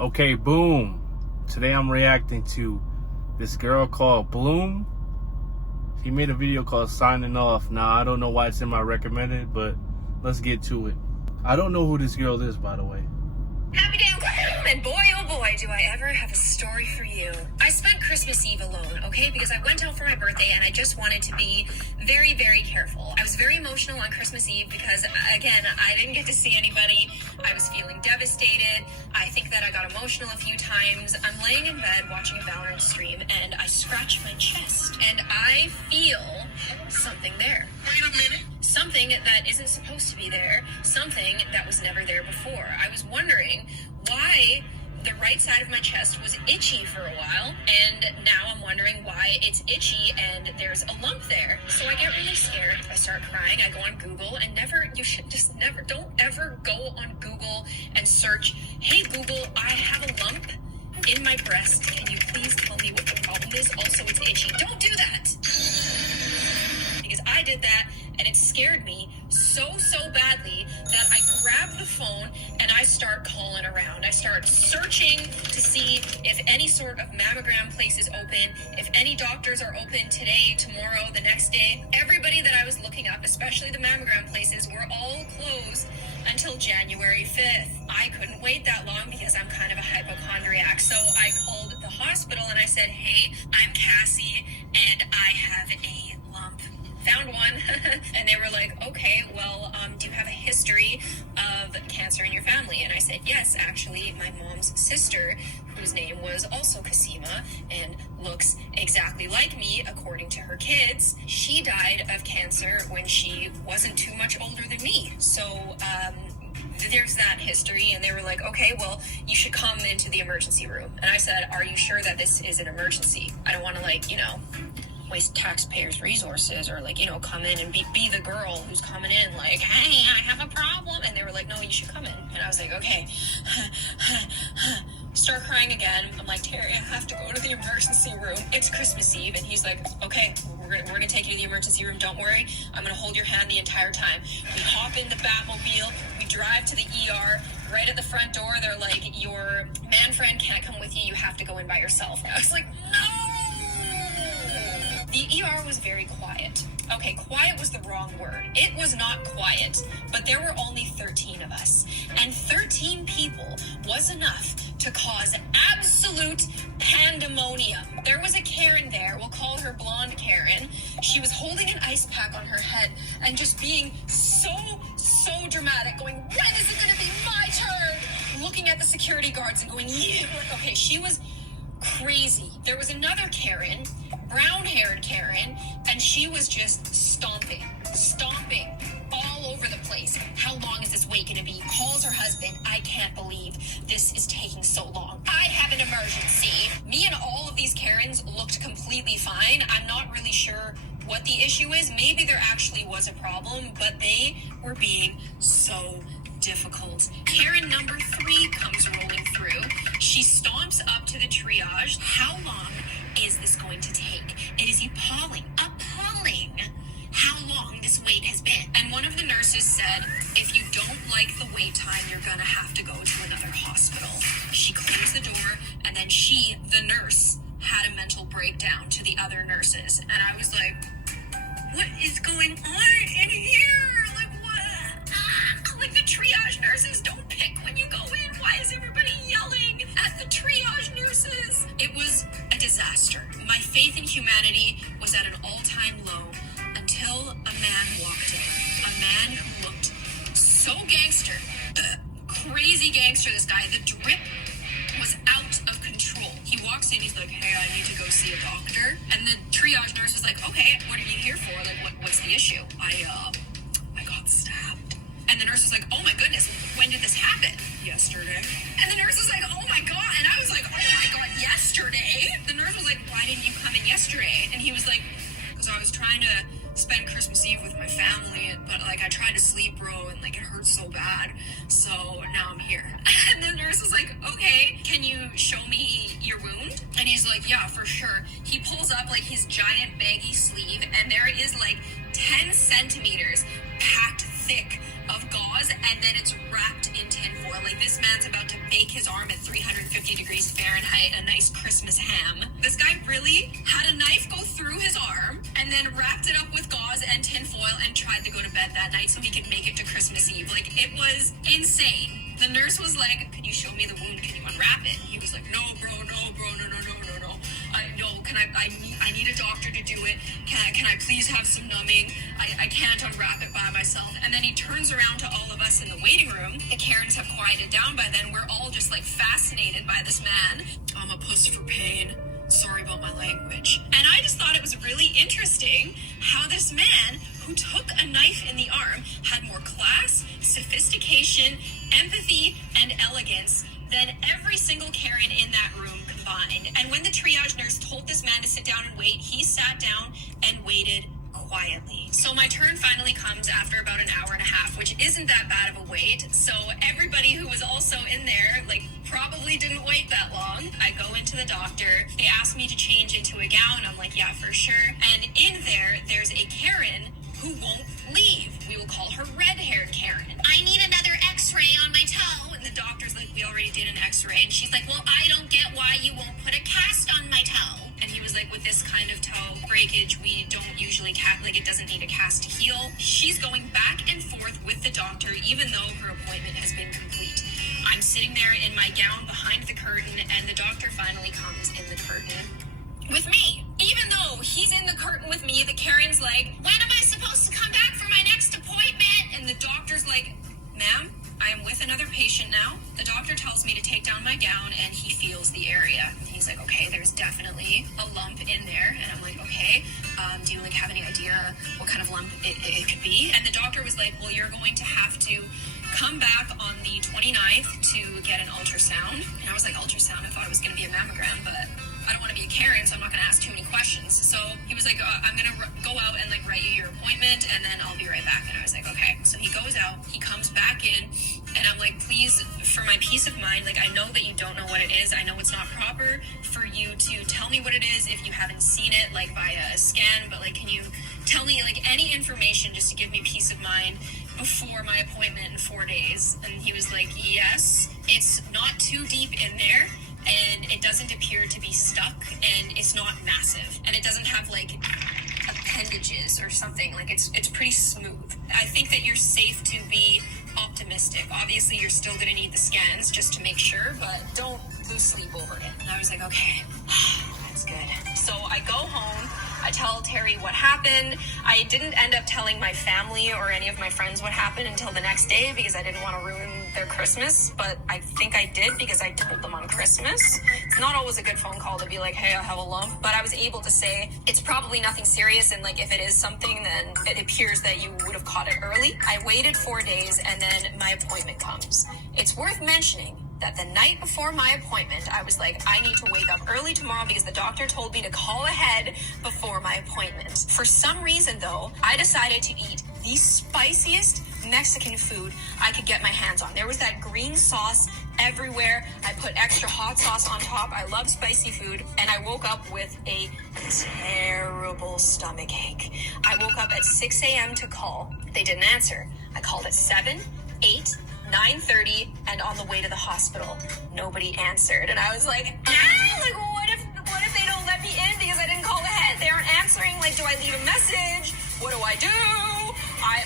Okay, boom. Today I'm reacting to this girl called Gloom. She made a video called Signing Off. Now, I don't know why it's in my recommended, but let's get to it. I don't know who this girl is, by the way. Happy day, Gloom, and boy, oh boy, do I ever have a story for you. I spent Christmas Eve alone, okay, because I went out for my birthday and I just wanted to be very, very careful. I was very emotional on Christmas Eve because, again, I didn't get to see anybody. I was feeling devastated. I think that I got emotional a few times. I'm laying in bed watching a Valorant stream and I scratch my chest and I feel something there. Wait a minute. Something that isn't supposed to be there, something that was never there before. I was wondering why the right side of my chest was itchy for a while, and now I'm wondering why it's itchy and there's a lump there. So I get really scared. I start crying. I go on Google, and don't ever go on Google and search, "Hey Google, I have a lump in my breast. Can you please tell me what the problem is? Also, it's itchy." Don't do that. Because I did that and it scared me so badly that I grab the phone and I start calling around. I start searching to see if any sort of mammogram place is open, if any doctors are open today, tomorrow, the next day. Everybody that I was looking up, especially the mammogram places, were all closed until January 5th. I couldn't wait that long because I'm kind of a hypochondriac. So I called the hospital and I said, "Hey, I'm Cassie and I have a lump." Found one. And they were like, "Okay, well, do you have a history of cancer in your family?" And I said, "Yes, actually, my mom's sister, whose name was also Kasima and looks exactly like me according to her kids, she died of cancer when she wasn't too much older than me." So there's that history. And they were like, "Okay, well, you should come into the emergency room." And I said, "Are you sure that this is an emergency? I don't want to, waste taxpayers' resources or come in and be the girl who's coming in like, 'Hey, I have a problem.'" And they were like, "No, you should come in." And I was like, "Okay." Start crying again. I'm like, "Terry, I have to go to the emergency room. It's Christmas Eve." And he's like, "Okay, we're gonna take you to the emergency room. Don't worry. I'm gonna hold your hand the entire time." We hop in the Batmobile. We drive to the ER. Right at the front door, they're like, "Your man friend can't come with you. You have to go in by yourself." I was like, "No!" The ER was very quiet. Okay, quiet was the wrong word. It was not quiet, but there were only 13 of us. And 13 people was enough to cause absolute pandemonium. There was a Karen there, we'll call her Blonde Karen. She was holding an ice pack on her head and just being so dramatic, going, "When is it gonna be my turn?" Looking at the security guards and going, "Yeah." Okay, she was crazy. There was another Karen, brown-haired Karen, and she was just stomping all over the place. "How long is this wait going to be?" Calls her husband, "I can't believe this is taking so long. I have an emergency." Me and all of these Karens looked completely fine. I'm not really sure what the issue is. Maybe there actually was a problem, but they were being so difficult. Karen number 3 comes rolling through. She stomps up to the triage. "How long is this going to take? It is appalling how long this wait has been." And one of the nurses said, "If you don't like the wait time, you're gonna have to go to another hospital." She closed the door, and then the nurse, had a mental breakdown to the other nurses. And I was like, "What is going on in here? Like, what? Like, the triage nurses don't pick when you go in. Why is everybody yelling at the triage nurses?" It was a disaster. My faith in humanity was at an all-time low until a man walked in. A man who looked so gangster. Crazy gangster, this guy. The drip was out of control. He walks in, he's like, "Hey, I need to go see a doctor." And the triage nurse was like, "Okay, what are you here for? Like, what's the issue?" I got stabbed. And the nurse was like, "Oh my goodness, when did this happen?" "Yesterday." And the nurse was like, "Oh my God." And I was like, "Oh my God, yesterday?" The nurse was like, "Why didn't you come in yesterday?" And he was like, "Because I was trying to spend Christmas Eve with my family, but I tried to sleep, bro, and it hurts so bad, so now I'm here." And the nurse was like, "Okay, can you show me your wound?" And he's like, "Yeah, for sure." He pulls up his giant baggy sleeve, and there is 10 centimeters packed thick of gauze gauze and then it's wrapped in tinfoil. Like, this man's about to bake his arm at 350 degrees Fahrenheit, a nice Christmas ham. This guy really had a knife go through his arm and then wrapped it up with gauze and tinfoil and tried to go to bed that night so he could make it to Christmas Eve. Like, it was insane. The nurse was like, "Can you show me the wound? Can you unwrap it?" He was like, no, bro, no. I need a doctor to do it. Can I please have some numbing? I can't unwrap it by myself. And then he turns around to all of us in the waiting room. The Karens have quieted down by then. We're all just like fascinated by this man. I'm a puss for pain. Sorry about my language. And I just thought it was really interesting how this man who took a knife in the arm had more class, sophistication, empathy, and elegance than every single Karen in that room combined. And when the triage nurse told this man to sit down and wait, he sat down and waited quietly. So my turn finally comes after about an hour and a half, which isn't that bad of a wait. So everybody who was also in there, like, probably didn't wait that long. I go into the doctor. They ask me to change into a gown. I'm like, yeah, for sure. And in there's a Karen who won't leave. We will call her red-haired Karen. I need another x-ray on my toe. And the doctor's like, we already did an x-ray. And she's like, well, I don't get why you won't put a cast on my toe. And he was like, with this kind of toe breakage, we don't usually it doesn't need a cast to heal. She's going back and forth with the doctor, even though her appointment has been complete. I'm sitting there in my gown behind the curtain, and the doctor finally comes in the curtain with me. Even though he's in the curtain with me, the Karen's like, when am I supposed to come back for my next appointment? And the doctor's like, ma'am, I am with another patient now. The doctor tells me to take down my gown, and he feels the area. He's like, okay, there's definitely a lump in there. And I'm like, okay, do you have any idea what kind of lump it could be? And the doctor was like, well, you're going to have to come back on the 29th to get an ultrasound. And I was like, ultrasound? I thought it was going to be a mammogram, but I don't want to be a Karen, so I'm not going to ask too many questions. So he was like, I'm going to go out and write you your appointment, and then I'll be right back. And I was like, okay. So he goes out, he comes back in, and I'm like, please, for my peace of mind, I know that you don't know what it is. I know it's not proper for you to tell me what it is if you haven't seen it, via a scan, but, can you tell me, any information just to give me peace of mind before my appointment in 4 days? And he was like, yes, it's not too deep in there, and it doesn't appear to be stuck, and it's not massive, and it doesn't have appendages or something. It's pretty smooth. I think that you're safe to be optimistic. Obviously, you're still going to need the scans just to make sure, but don't lose sleep over it. And I was like, okay, that's good. So I go home. I tell Terry what happened. I didn't end up telling my family or any of my friends what happened until the next day because I didn't want to ruin their Christmas, but I think I did because I told them on Christmas. It's not always a good phone call to be like, hey, I have a lump, but I was able to say it's probably nothing serious, and if it is something, then it appears that you would have caught it early. I waited 4 days, and then my appointment comes. It's worth mentioning that the night before my appointment, I was like, I need to wake up early tomorrow because the doctor told me to call ahead before my appointment. For some reason, though, I decided to eat the spiciest Mexican food I could get my hands on. There was that green sauce everywhere. I put extra hot sauce on top. I love spicy food. And I woke up with a terrible stomach ache. I woke up at 6 a.m. to call. They didn't answer. I called at 7, 8, 9:30, and on the way to the hospital, nobody answered. And I was like, what if they don't let me in because I didn't call ahead? They aren't answering. Do I leave a message? What do I do?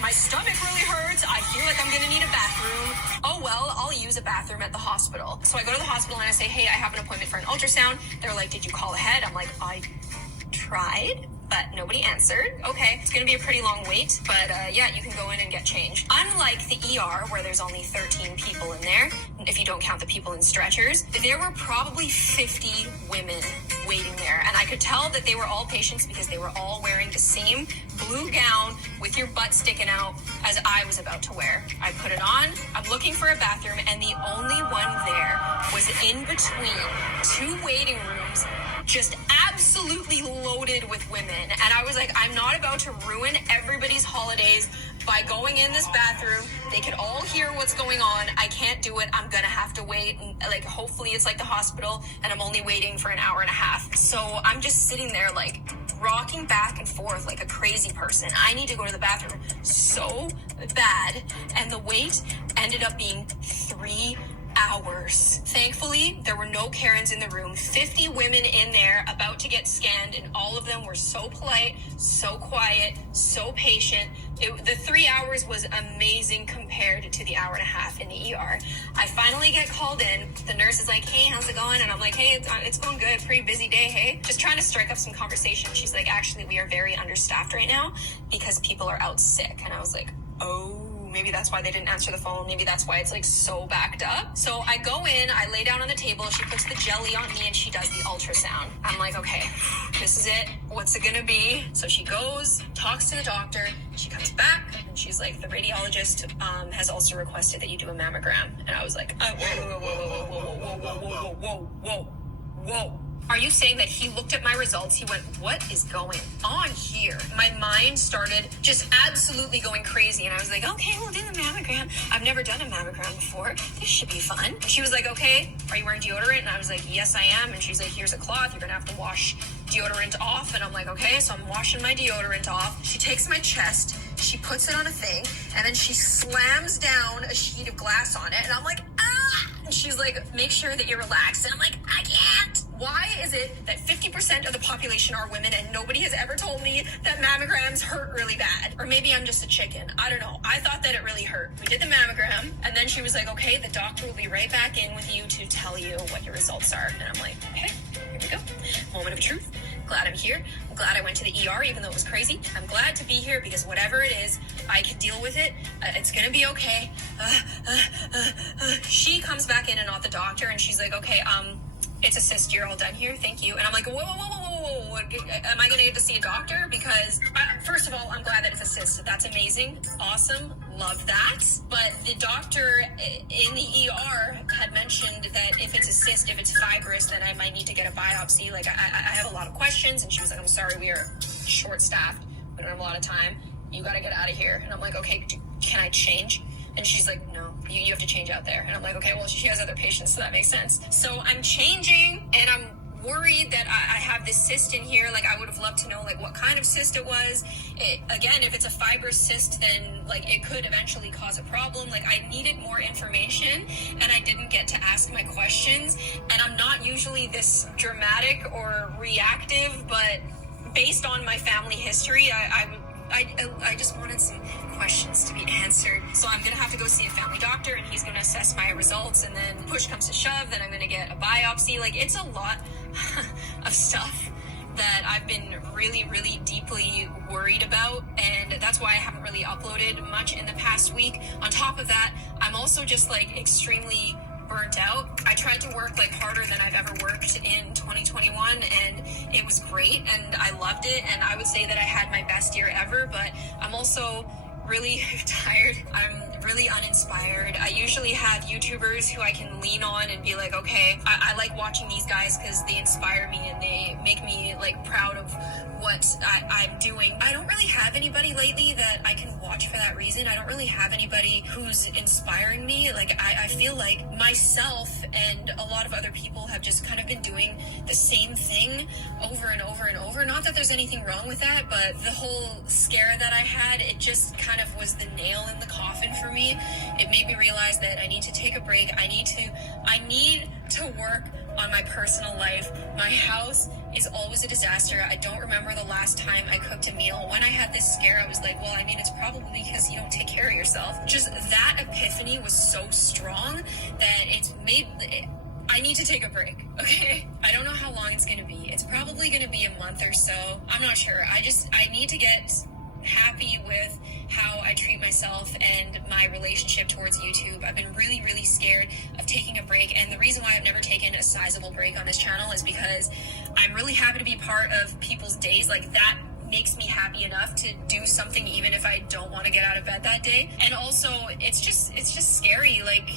My stomach really hurts. I feel like I'm going to need a bathroom. Oh, well, I'll use a bathroom at the hospital. So I go to the hospital and I say, hey, I have an appointment for an ultrasound. They're like, did you call ahead? I'm like, I tried, but nobody answered. Okay, it's going to be a pretty long wait, but yeah, you can go in and get changed. Unlike the ER, where there's only 13 people in there, if you don't count the people in stretchers, there were probably 50 women waiting there, and I could tell that they were all patients because they were all wearing the same blue gown with your butt sticking out as I was about to wear. I put it on, I'm looking for a bathroom, and the only one there was in between two waiting rooms, just absolutely loaded with women. And I was like, I'm not about to ruin everybody's holidays by going in this bathroom. They could all hear what's going on. I can't do it. I'm gonna have to wait. Hopefully it's like the hospital and I'm only waiting for an hour and a half. So I'm just sitting there rocking back and forth like a crazy person. I need to go to the bathroom so bad. And the wait ended up being 3 hours. Thankfully, there were no Karens in the room. 50 women in there about to get scanned, and all of them were so polite, so quiet, so patient. The 3 hours was amazing compared to the hour and a half in the ER. I finally get called in. The nurse is like, hey, how's it going? And I'm like, hey, it's going good. Pretty busy day, hey? Just trying to strike up some conversation. She's like, actually, we are very understaffed right now because people are out sick. And I was like, oh, maybe that's why they didn't answer the phone. Maybe that's why it's like so backed up. So I go in, I lay down on the table. She puts the jelly on me and she does the ultrasound. I'm like, okay, this is it. What's it gonna be? So she goes, talks to the doctor. She comes back and she's like, the radiologist has also requested that you do a mammogram. And I was like, whoa. Are you saying that he looked at my results? He went, what is going on here? My mind started just absolutely going crazy. And I was like, okay, we'll do the mammogram. I've never done a mammogram before. This should be fun. And she was like, okay, are you wearing deodorant? And I was like, yes, I am. And she's like, here's a cloth. You're going to have to wash deodorant off. And I'm like, okay, so I'm washing my deodorant off. She takes my chest, she puts it on a thing, and then she slams down a sheet of glass on it. And I'm like, ah! And she's like, make sure that you're relaxed. And I'm like, I can't. Why is it that 50% of the population are women and nobody has ever told me that mammograms hurt really bad? Or maybe I'm just a chicken. I don't know. I thought that it really hurt. We did the mammogram, and then she was like, okay, the doctor will be right back in with you to tell you what your results are. And I'm like, okay, here we go. Moment of truth. Glad I'm here. I'm glad I went to the ER, even though it was crazy. I'm glad to be here because whatever it is, I can deal with it. It's gonna be okay. She comes back in and not the doctor, and she's like, okay, it's a cyst. You're all done here. Thank you. And I'm like, whoa. Am I going to get to see a doctor? Because first of all, I'm glad that it's a cyst. That's amazing. Awesome. Love that. But the doctor in the ER had mentioned that if it's a cyst, if it's fibrous, then I might need to get a biopsy. Like I have a lot of questions. And she was like, I'm sorry, we are short-staffed. We don't have a lot of time. You got to get out of here. And I'm like, okay, can I change? And she's like, no, you have to change out there. And I'm like, okay, well, she has other patients, so that makes sense. So I'm changing, and I'm worried that I have this cyst in here. Like, I would have loved to know, like, what kind of cyst it was. Again, if it's a fibrous cyst, then, like, it could eventually cause a problem. Like, I needed more information, and I didn't get to ask my questions. And I'm not usually this dramatic or reactive, but based on my family history, I just wanted some questions to be answered. So I'm going to have to go see a family doctor, and he's going to assess my results, and then push comes to shove, then I'm going to get a biopsy. Like, it's a lot of stuff that I've been really, really deeply worried about, and that's why I haven't really uploaded much in the past week. On top of that, I'm also just, like, extremely burnt out. I tried to work like harder than I've ever worked in 2021, and it was great, and I loved it, and I would say that I had my best year ever, but I'm also really tired. I'm really uninspired. I usually have YouTubers who I can lean on and be like, okay, I like watching these guys because they inspire me and they make me like proud of what I'm doing. I don't really have anybody lately that I can watch for that reason. I don't really have anybody who's inspiring me. Like, I feel like myself and a lot of other people have just kind of been doing the same thing over and over and over. Not that there's anything wrong with that, but the whole scare that I had, it just kind of was the nail in the coffin for me. It made me realize that I need to take a break. I need to work on my personal life. My house is always a disaster. I don't remember the last time I cooked a meal. When I had this scare, I was like, well, I mean, it's probably because you don't take care of yourself. Just that epiphany was so strong that it's made... I need to take a break, okay? I don't know how long it's gonna be. It's probably gonna be a month or so. I'm not sure. I need to get happy with how I treat myself and my relationship towards YouTube. I've been really, really scared of taking a break, and the reason why I've never taken a sizable break on this channel is because I'm really happy to be part of people's days. Like, that makes me happy enough to do something even if I don't want to get out of bed that day. And also, it's just scary. Like,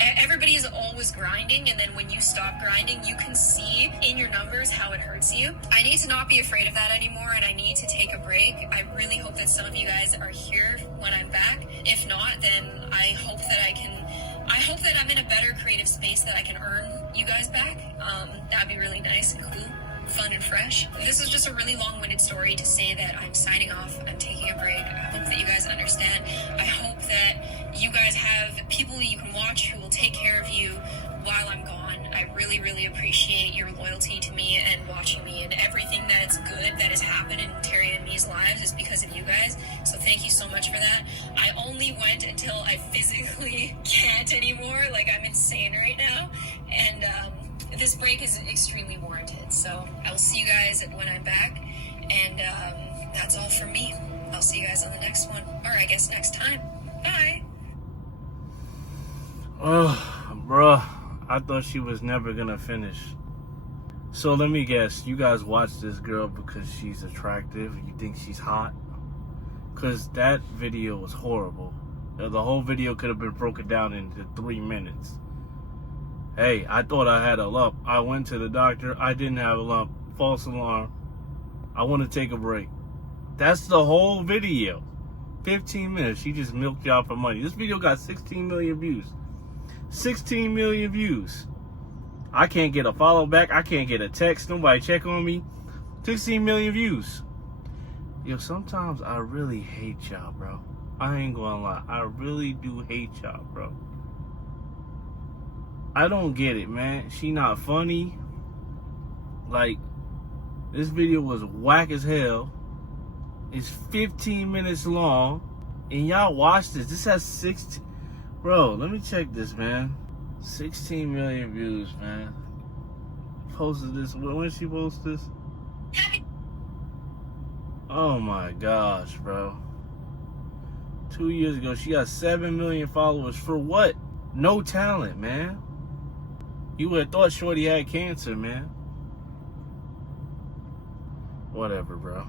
everybody is always grinding, and then when you stop grinding, you can see in your numbers how it hurts you. I need to not be afraid of that anymore, and I need to take a break. I really hope that some of you guys are here when I'm back. If not, then I hope that I'm in a better creative space that I can earn you guys back. That'd be really nice and cool. fun and fresh. This is just a really long-winded story to say that I'm signing off. I'm taking a break. I hope that you guys understand. I hope that you guys have people that you can watch who will take care of you while I'm gone. I really, really appreciate your loyalty to me and watching me, and everything that's good that has happened in Terry and me's lives is because of you guys. So thank you so much for that. I only went until I physically can't anymore. Like, I'm insane right now. And this break is extremely warranted. So I will see you guys when I'm back. And that's all from me. I'll see you guys on the next one. Or I guess next time. Bye. Oh, bruh. I thought she was never gonna finish. So let me guess, you guys watch this girl because she's attractive? You think she's hot? Because that video was horrible. The whole video could have been broken down into 3 minutes. Hey, I thought I had a lump. I went to the doctor. I didn't have a lump. False alarm. I want to take a break. That's the whole video. 15 minutes. She just milked y'all for money. This video got 16 million views. 16 million views. I can't get a follow back. I can't get a text. Nobody check on me. 16 million views. Yo, sometimes I really hate y'all, bro. I ain't gonna lie. I really do hate y'all, bro. I don't get it, man. She not funny. Like, this video was whack as hell. It's 15 minutes long. And y'all watch this. This has 16... Bro, let me check this, man. 16 million views, man. Posted this. When did she post this? Oh my gosh, bro. 2 years ago, she got 7 million followers. For what? No talent, man. You would have thought Shorty had cancer, man. Whatever, bro.